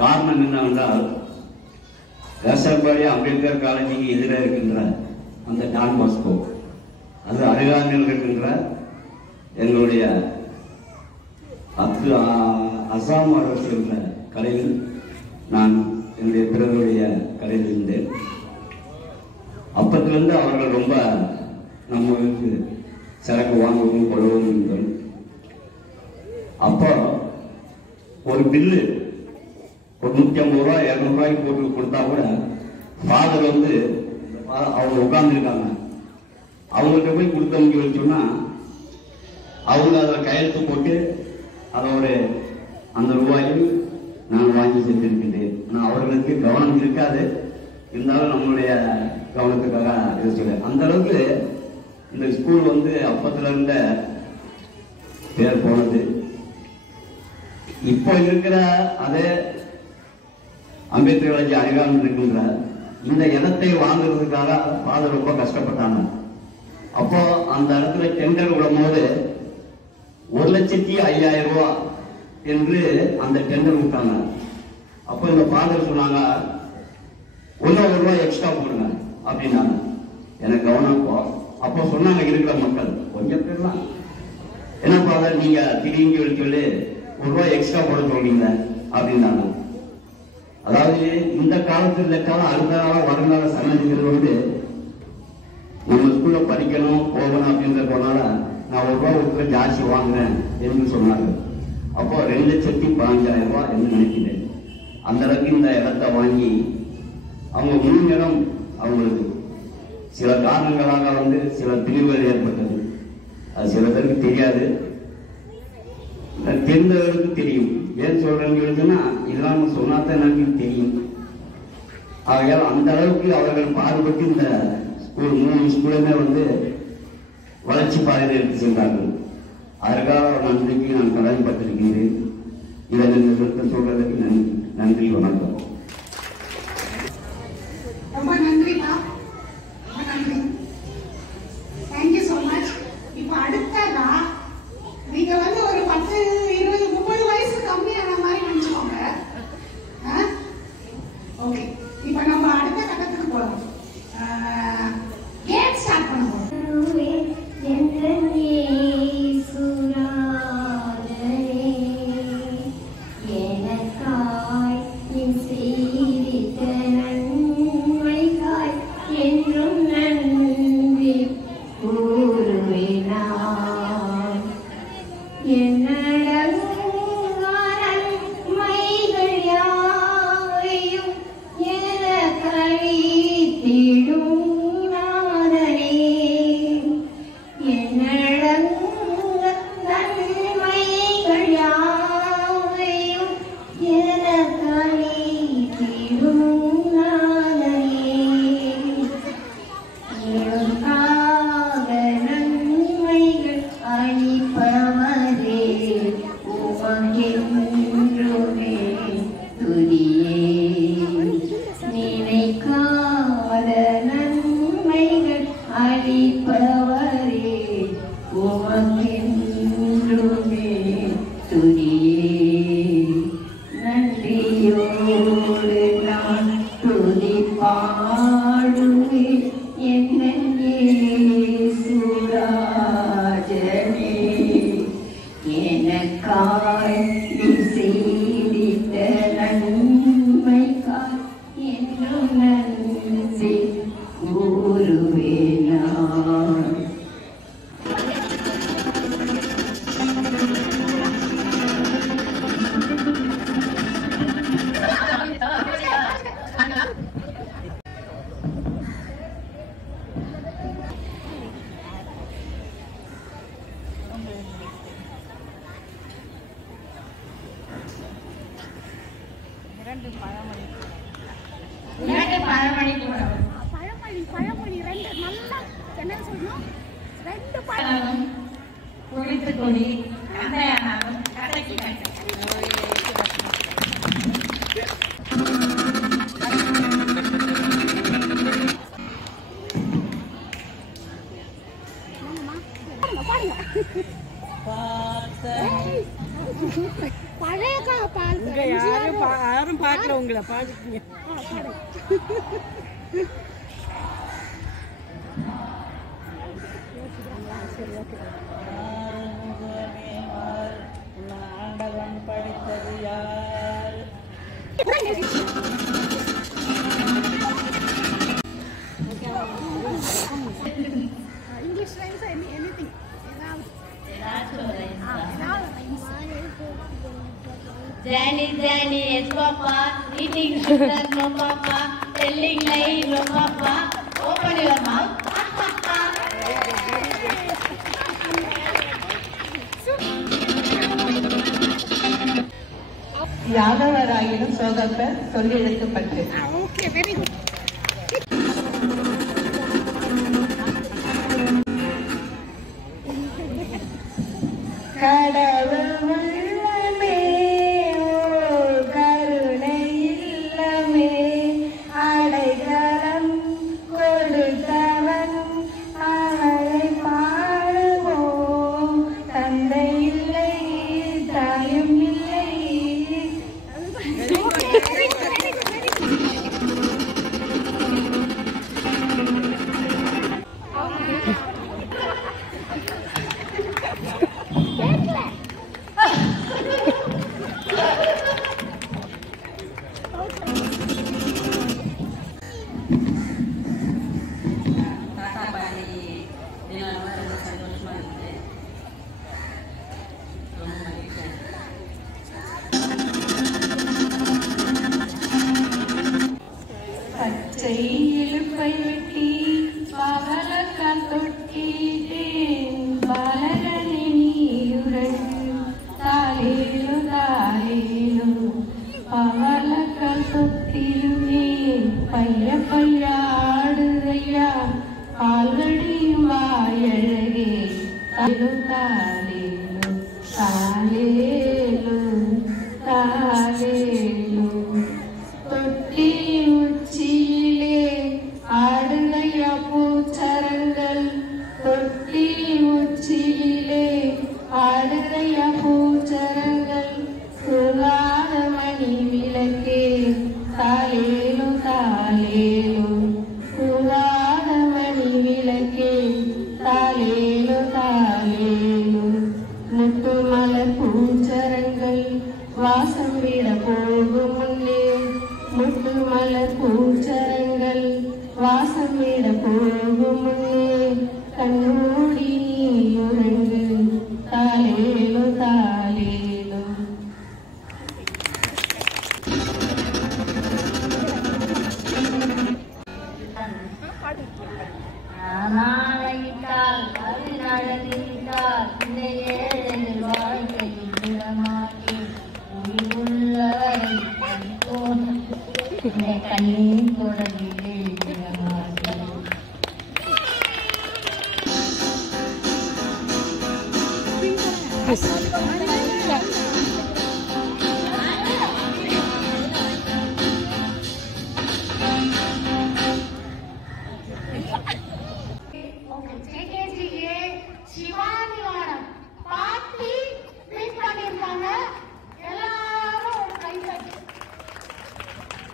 காரணம் என்னவென்றால் வேசர்பாடி அம்பேத்கர் காலேஜுக்கு எதிராக இருக்கின்ற அந்த டான் பாஸ்கோ, அது அருகாமையில் இருக்கின்ற எங்களுடைய அசாம் அரசு என்ற கடையில் நான் என்னுடைய பிறருடைய கடையில் இருந்தேன். அப்பத்திலிருந்து அவர்கள் ரொம்ப நம்மளுக்கு சரக்கு வாங்கவும் கொள்ளவும் இருந்தோம். அப்போ ஒரு பில்லு ஒரு 150 ரூபா 200 ரூபாய்க்கு போட்டு கொடுத்தா கூட ஃபாதர் அவங்க உட்கார்ந்துருக்காங்க, அவங்கள்ட்ட போய் கொடுத்தவங்க சொன்னா அவங்க அதில் கையெழுத்து போட்டு அதோட அந்த ரூபாயும் நான் வாங்கி செஞ்சிருக்கின்றேன். ஆனால் அவர்களுக்கு கவனம் இருக்காது, இருந்தாலும் நம்மளுடைய கவனத்துக்காக இது சொல்ல அந்த அளவுக்கு இந்த ஸ்கூல் அப்பத்துல இருந்த பேர் போனது. இப்போ இருக்கிற அதே அம்பேத்கர் காலேஜ் அருகாமல் இருக்கின்ற இந்த இடத்தை வாங்குறதுக்காக ஃபாதர் ரொம்ப கஷ்டப்பட்டாங்க. அப்போ அந்த இடத்துல டெண்டர் விடும் போது 1,05,000 ரூபாய் என்று அந்த டெண்டர் விட்டாங்க. அப்போ இந்த ஃபாதர் சொன்னாங்க, 1 ரூபாய் எக்ஸ்ட்ரா போடுங்க அப்படின்னாங்க. எனக்கு கவனம் அப்போ சொன்னாங்க இருக்கிற மக்கள் கொஞ்சம் பேர் தான், என்ன ஃபாதர் நீங்க திரும்பி சொல்லி 1 ரூபாய் எக்ஸ்ட்ரா போட சொல்றீங்க அப்படின்னாங்க. அதாவது இந்த காலத்தில் இருக்காலும் அடுத்த காலம் வருங்கால சன்னதிகள் நம்ம ஸ்கூல்ல படிக்கணும் போகணும் அப்படின்ற போனால நான் 1 ரூபாய் கொடுத்து ஜாஸ்தி வாங்குறேன் என்று சொன்னாங்க. அப்போ 2,15,000 ரூபாய் என்று நினைக்கிறேன். அந்த அளவுக்கு இந்த இடத்தை வாங்கி அவங்க 3 இடம் அவங்களுக்கு சில காரணங்களாக சில பிரிவுகள் ஏற்பட்டது. அது சில பேருக்கு தெரியாது, தெரிந்தவர்களுக்கு தெரியும். ஏன் சொல்றேன்னு இதெல்லாம் சொன்னாதான் எனக்கு தெரியும். ஆகையால் அந்த அளவுக்கு அவர்கள் பாடுபட்டு இந்த ஸ்கூல் 3 ஸ்கூலுமே வளர்ச்சி பாதையில் எடுத்து சென்றார்கள். அதற்காக நன்றிக்கு நான் கடமைப்பட்டிருக்கிறேன். இதை நிறுத்த சொல்றதுக்கு நன்றி, வணக்கம். ரொம்ப நன்றிப்பா, ரொம்ப நன்றி. Thank you so much. இப்போ அடுத்ததா நீங்க ஒரு 10, 20, 30 வயசு கம்மியான மாதிரி நினைச்சுக்கோங்க. ஓகே, இப்போ நம்ம அடுத்த கட்டத்துக்கு போறோம். கேம் ஸ்டார்ட் பண்ணுவோம். அளிப்பவரே இரண்டு பழமொழி கூட பழமொழி ரெண்டு நல்லா என்ன சொல்லணும் ரெண்டு பழமொழி குளித்து கொடி கந்தையானாலும் கதைக்கு கட்டு. பழைய யாரும் பார்க்கல உங்களை பாடுங்க. ஆண்டவன் படித்தது யார்? English rhymes anything Johnny, Johnny, yes papa, eating sugar, no papa, telling lie, no papa, open your mouth, யாதவராயினும் சோகப்ப சொல்லி எடுக்கப்பட்டு. Okay very good. கடவுள் உள்ளமே கருணை இல்லமே அடைகலம் கொடுத்தவன் அவனை பாடுவோம். தந்தை இல்லை தாயும் இல்லை. பச்சை இழுப்பை வெட்டி பவளக்கால் தொட்டிட்டேன் பலகனியுடன் தாலேலு தாலேலு பவளக்கால் தொட்டிலுமே பைய பையாடுதையா பால்கடியும் வாயழகே தாலேலு தாலேலு தாலேலு தாலேலு தொட்டி உச்சியிலே ஆடுகையா பூச்சரங்கள் தொட்டி உச்சியிலே ஆடுகையா பூச்சரங்கள் சுகாத மணி விளக்கே தாலேலு தாலேலு சுகாத மணி விளக்கே தாலேலு தாலேலு முத்து மலர் பூச்சரங்கள் வாசம் விட போகும் முன்னே முத்து மலர் பூச்சரங்கள் வாசம் விட போகும் முன்னே கண்ணூடி நீயுறங்கு தாலேலு தாலேலு. நாளையிட்டால் அது நடந்திட்டால் இந்த ஏழு வாழ்க்கையில் விடமாட்டேன் உயிருள்ளவரை கண்ணீர் தொடர்பிலே விடமாட்டேன். ஜேகேஜிஏ சிவானி மேடம் பாட்டி ட்வீட் பண்ணிருக்காங்க. எல்லாரும் ஒரு கை தட்டு.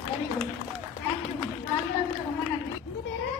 Very good. Thank you. நல்லதுக்கு ரொம்ப நன்றி. உங்க பேரு?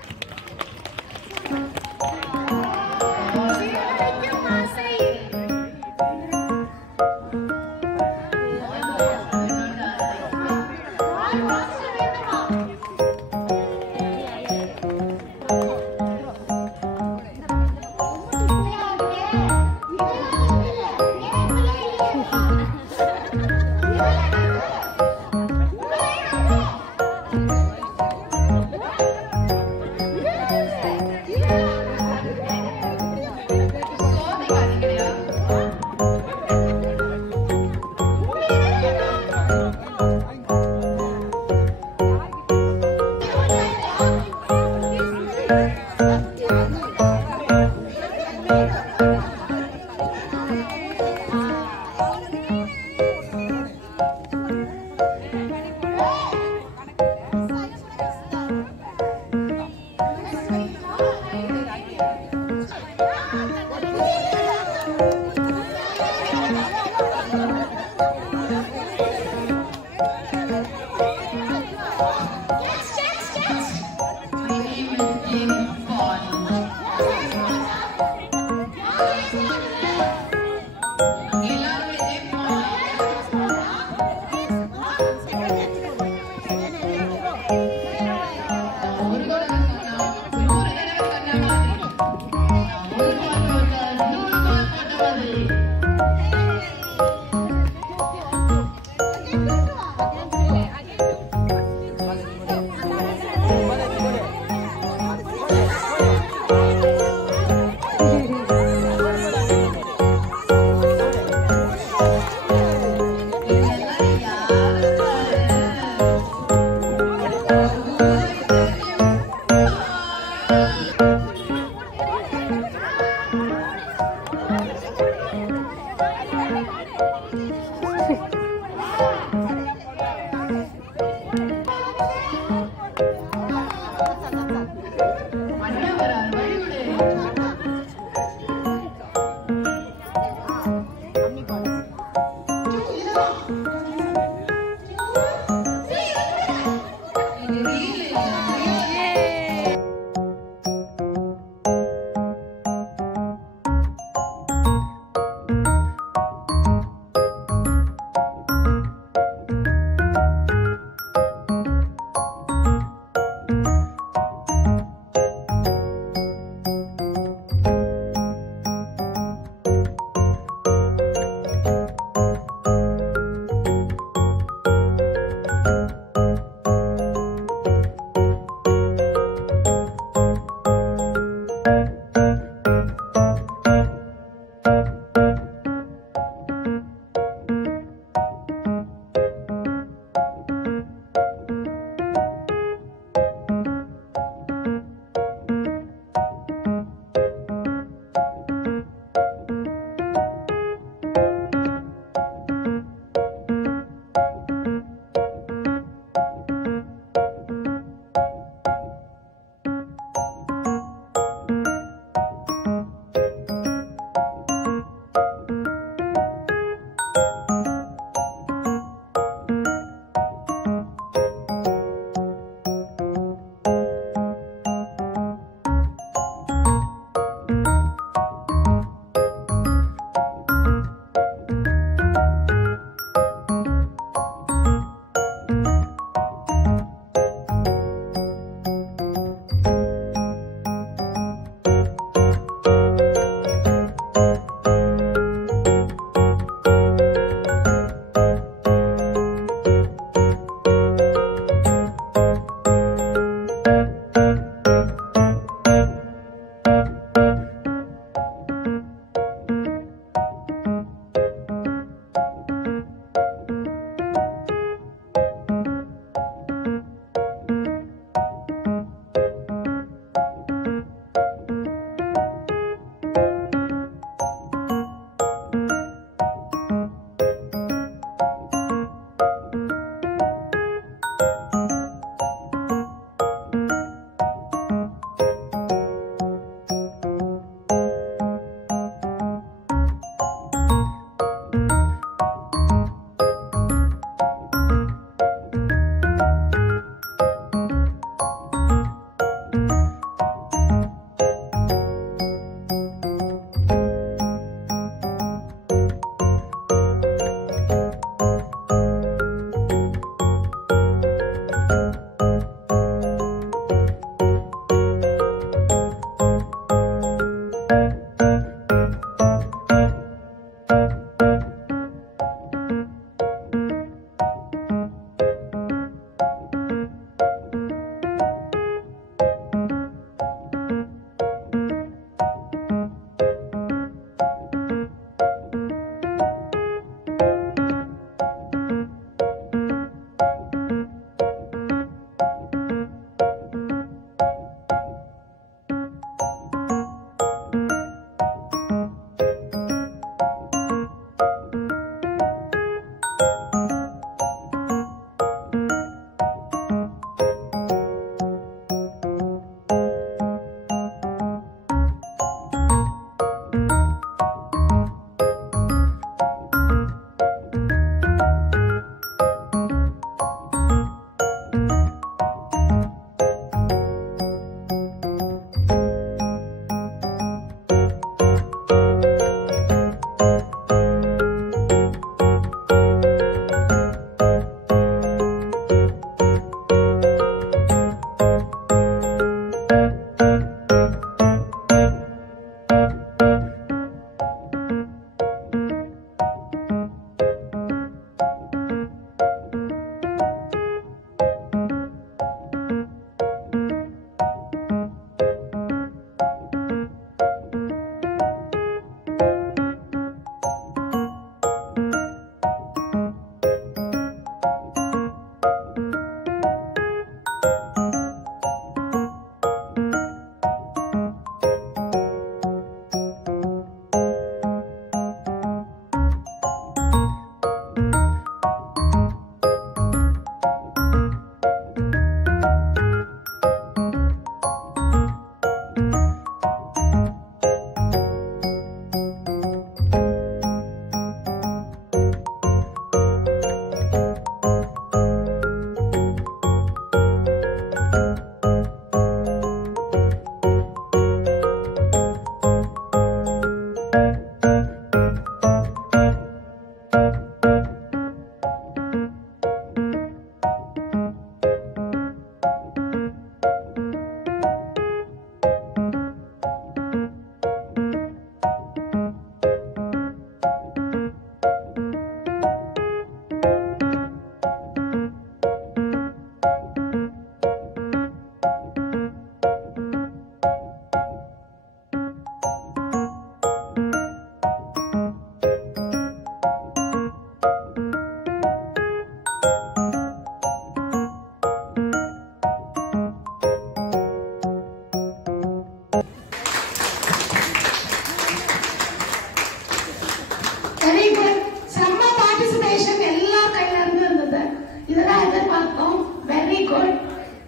Very good. செம்ம பார்ட்டிசிபேஷன் எல்லா கையில இருந்து இருந்தது. இதெல்லாம் எதிர்பார்த்தோம். Very good.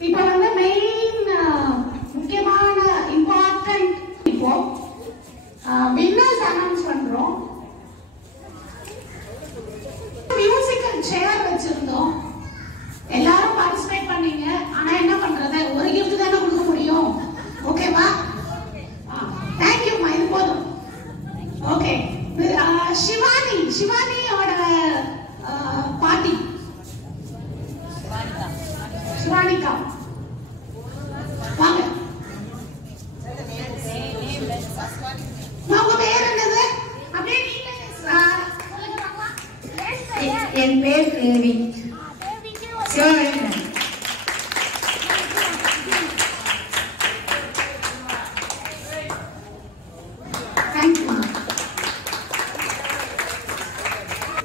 இப்போ வந்து மெயின் முக்கியமான இம்பார்ட்டன்ட் இப்போ வின்னர்ஸ் அனௌன்ஸ் பண்றோம். மியூசிக்கல் சேர் வச்சிருந்தோம். எல்லாரும் பார்ட்டிசிபேட் பண்ணீங்க. ஆனா என்ன பண்றது, ஒரு gift தானே கொடுக்க முடியும். ஓகேவா? தேங்க்யூ. இது போதும். ஓகே. சிவானியோட பாட்டி சிவானிகா வாங்க. உங்க பேர் என்னது? அப்படியே நீங்களே சொல்லுங்க பாப்பா. என் பேர் தேவி.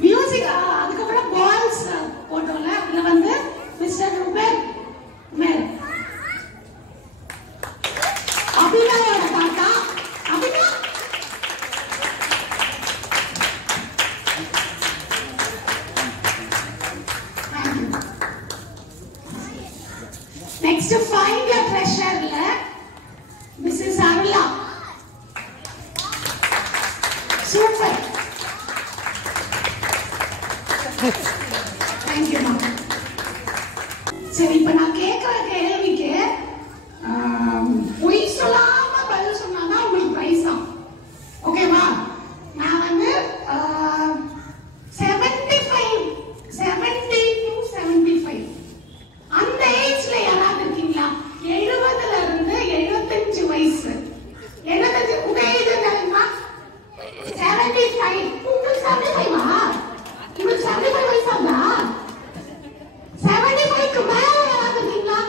மியூசிக் அதுக்கப்புறம் பால்ஸ் போட்டோம்ல, அதுல வந்து மிஸ்டர் உமேர் அபிநயோட தாத்தா அபிநயா. நெக்ஸ்ட் ஃபைண்ட் யுவர் ட்ரெஷர்ல Mrs Arula. Super. Thank you ma'am. சரி, இப்ப நான் கேட்கிற கேள்விக்கு பொய் சொல்லாம பதில் சொன்னாதான் உங்களுக்கு பிரைஸ் தான். ஓகேவா? நான் வந்து 70 to 75 அந்த ஏஜ்ல யாராவது இருக்கீங்களா? 70ல இருந்து 75 வயசு. 75 உங்க ஏஜ் என்னமா? 75. உங்களுக்கு 75வா? உங்களுக்கு 75 வயசாதா? 75க்கு மேல யாராவது இருக்கீங்களா?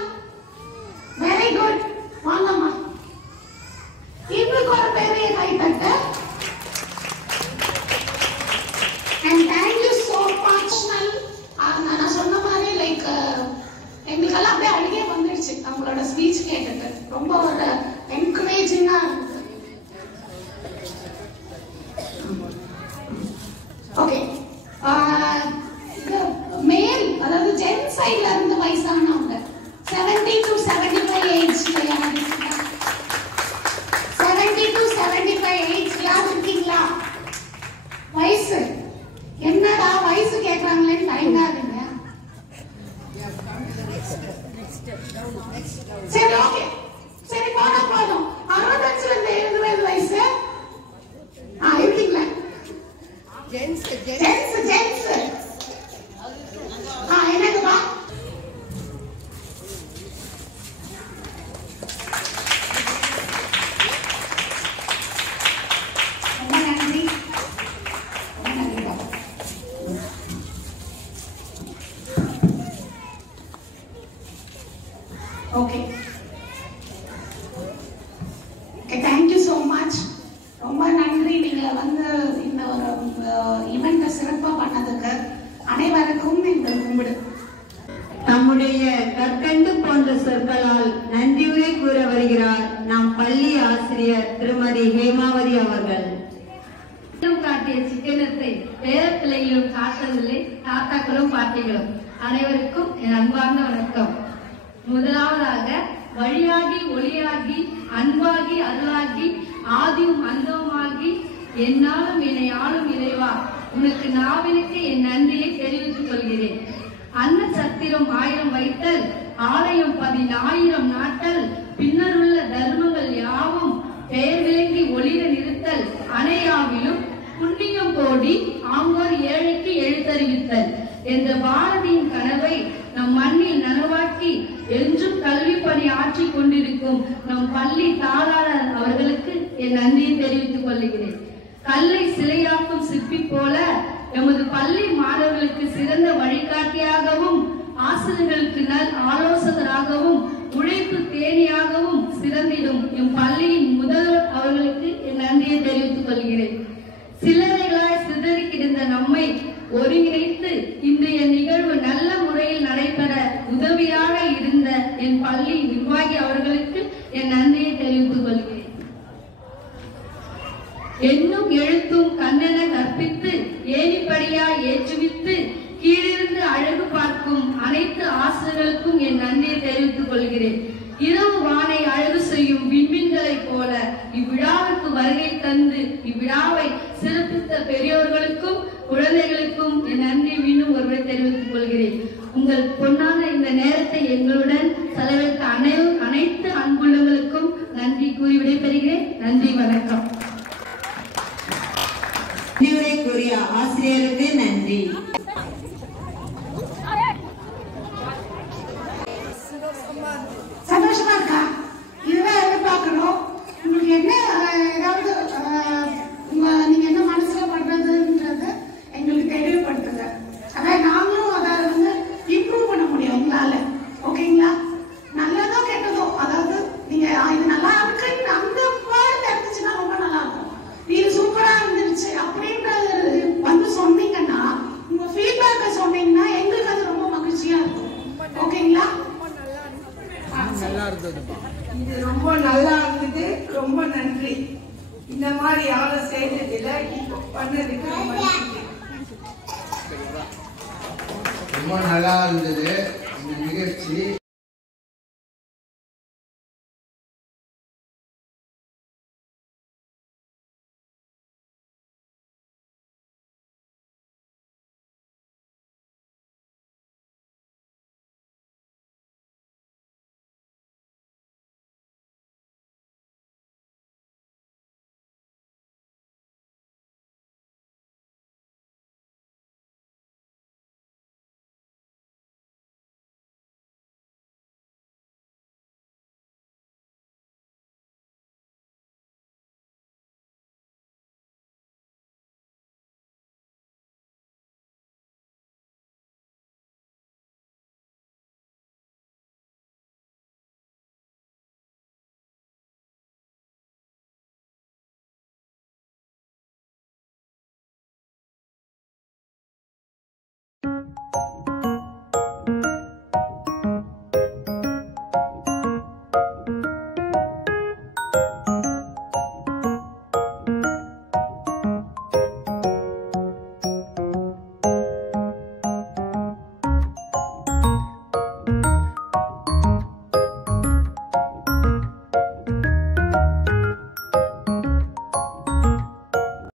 Very good. வாங்கம்மா. இன்னும் ஒரு பெரிய கை தட்டு. And thank you so much. நான் சொன்ன மாதிரி லைக் எங்களுக்கெல்லாம் அப்படியே அழுகே வந்துடுச்சு அவங்களோட ஸ்பீச் கேட்டுட்டு. ரொம்ப ஒரு என்கரேஜிங்கா இருந்தது. ஓகே. மேல் அதாவது ஜென் சைட்ல இருந்து வயசானவங்க 70 to 75 ஏஜ்ல யாராவது 70 to 75 ஏஜ் யாராவது இருக்கீங்களா? வயசு என்னடா வயசு கேட்கறாங்களேன்னு தயங்காதீங்க. சரி, ஓகே. சரி, போதும். 65ல இருந்து 70 வயசு இருக்கீங்களா? ஜென்ஸ் என்னதுப்பா? ரொம்ப நன்றி. ஓகே. Thank you so much. ரொம்ப நன்றி. நீங்க வந்து இந்த ஒரு ஈவெண்ட்டை சிறப்பா பண்ணதுக்கு அனைவருக்கும் எங்கள் கும்பிடு. தம்முடைய கற்கண்டு போன்ற சொற்களால் நன்றியுரை கூற வருகிறார் நம் பள்ளி ஆசிரியர் திருமதி ஹேமாவதி அவர்கள். காட்டிய சிக்கனத்தை பேரப்பிள்ளைகளும் காட்டவில்லை, தாத்தாக்களும் பாட்டிகளும் அனைவருக்கும் என் அன்பார்ந்த வணக்கம். முதலாவதாக வழியாகி ஒளியாகி அன்பாகி அருளாகி ஆதியும் அந்தமாகி என்னாலும் என்னை ஆளும் இறைவா, உனக்கு நாவினுக்கு என் நன்றியை தெரிவித்துக் கொள்கிறேன். அன்ன சத்திரம் 1000 வைத்தல், ஆலயம் 10,000 நாட்டல், பின்னருள்ள தர்மங்கள் யாவும் பெயர் விளங்கி ஒளிர நிறுத்தல், அணையாவிலும் புண்ணியம் கோடி ஆங்கோர் ஏழைக்கு எழுத்தறிவித்தல் என்ற பாரதியின் கனவை நம் மண்ணில் நனவாக்கி என்றும் கல்வி பணி ஆற்றிக் கொண்டிருக்கும் நம் பள்ளி தாளாளர் அவர்களுக்கு என் நன்றியை தெரிவித்துக் கொள்கிறேன். கல்லை சிலையாக்கும் சிற்பி போல எமது பள்ளி மாணவர்களுக்கு சிறந்த வழிகாட்டியாகவும் ஆசிரியர்களுக்கு நல் ஆலோசகராகவும் உழைப்பு தேனியாகவும் சிறந்திடும் எம் பள்ளியின் முதல்வர் அவர்களுக்கு என் நன்றியை தெரிவித்துக் கொள்கிறேன். சில்லறைகளாய் சிதறி கிடந்த நம்மை ஒருங்கிணைத்து இன்றைய நிகழ்வு நல்ல முறையில் நடைபெற உதவியாக இருந்த என் பள்ளி நிர்வாகி அவர்களுக்கு என் நன்றியை தெரிவித்துக் கொள்கிறேன். என்னும் எழுத்தும் கண்ணென கற்பித்து பெரியோர்களுக்கும் குழந்தைகளுக்கும் என் நன்றி மீண்டும் ஒருமுறை தெரிவித்துக் கொள்கிறேன். உங்கள் பொன்னான இந்த நேரத்தை எங்களுடன் செலவழித்த அனைத்து அன்புள்ளவர்களுக்கும் நன்றி கூறி விடைபெறுகிறேன். நன்றி, வணக்கம். முடிவுரை கூறிய ஆசிரியருக்கு நன்றி. சந்தோஷமா இருக்கா? இதுதான் எதிர்பார்க்கணும். உங்களுக்கு என்ன ஏதாவது நீங்க என்ன மனசுல பண்றதுன்றது எங்களுக்கு தெளிவுபடுத்துங்க. அதாவது நாங்களும் அதை வந்து இம்ப்ரூவ் பண்ண முடியும் உங்களால. ஓகேங்களா? நல்லதோ கெட்டதோ, அதாவது நீங்க இது நல்லா இருக்குன்னு அந்த வேர்டு தெரிஞ்சுச்சுன்னா ரொம்ப நல்லா இருக்கும். இது சூப்பரா இருந்துச்சு அப்படின்றது வந்து சொன்னீங்கன்னா, உங்க ஃபீட்பேக்கை சொன்னீங்கன்னா எங்களுக்கு அது ரொம்ப மகிழ்ச்சியா இருக்கும். ஓகேங்களா? இது ரொம்ப நல்லா இருந்தது. ரொம்ப நன்றி. இந்த மாதிரி யாரும் செய்ததில்லை, இப்போ பண்ணதுக்கு ரொம்ப நல்லா இருந்தது இந்த நிகழ்ச்சி.